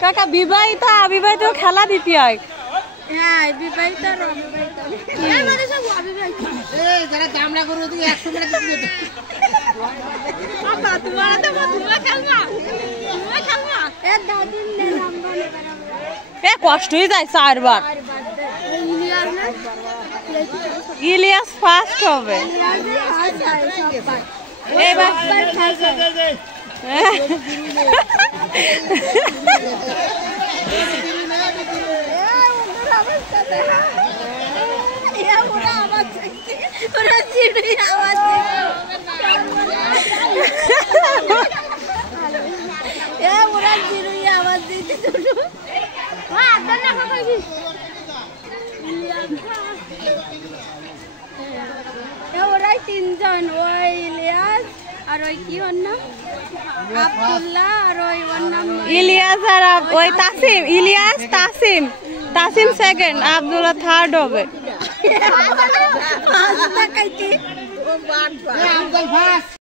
কাকা বিবাহিত অবিবাহিত খেলা দিতে হয়। হ্যাঁ বিবাহিত আর অবিবাহিত আমাদের সব অবিবাহিত। এই যারা দামড়া গরু দিকে 100 টাকা দিতে দিতে বাবা তোমার তো তুমি খেলবা এ দাদিন নে নাম্বার এ কষ্টই যায় চারবার। ইলিয়াস ফার্স্ট হবে এবার। ওরাই তিনজন, ওই ইলিয়াস আর ওই কি ওর নাম আব্দুল্লাহ আর ওই ওর নাম ইলিয়াস আর ওই তাসিম। ইলিয়াস তাসিম, তাসিম সেকেন্ড, আব্দুল্লাহ থার্ড হবে।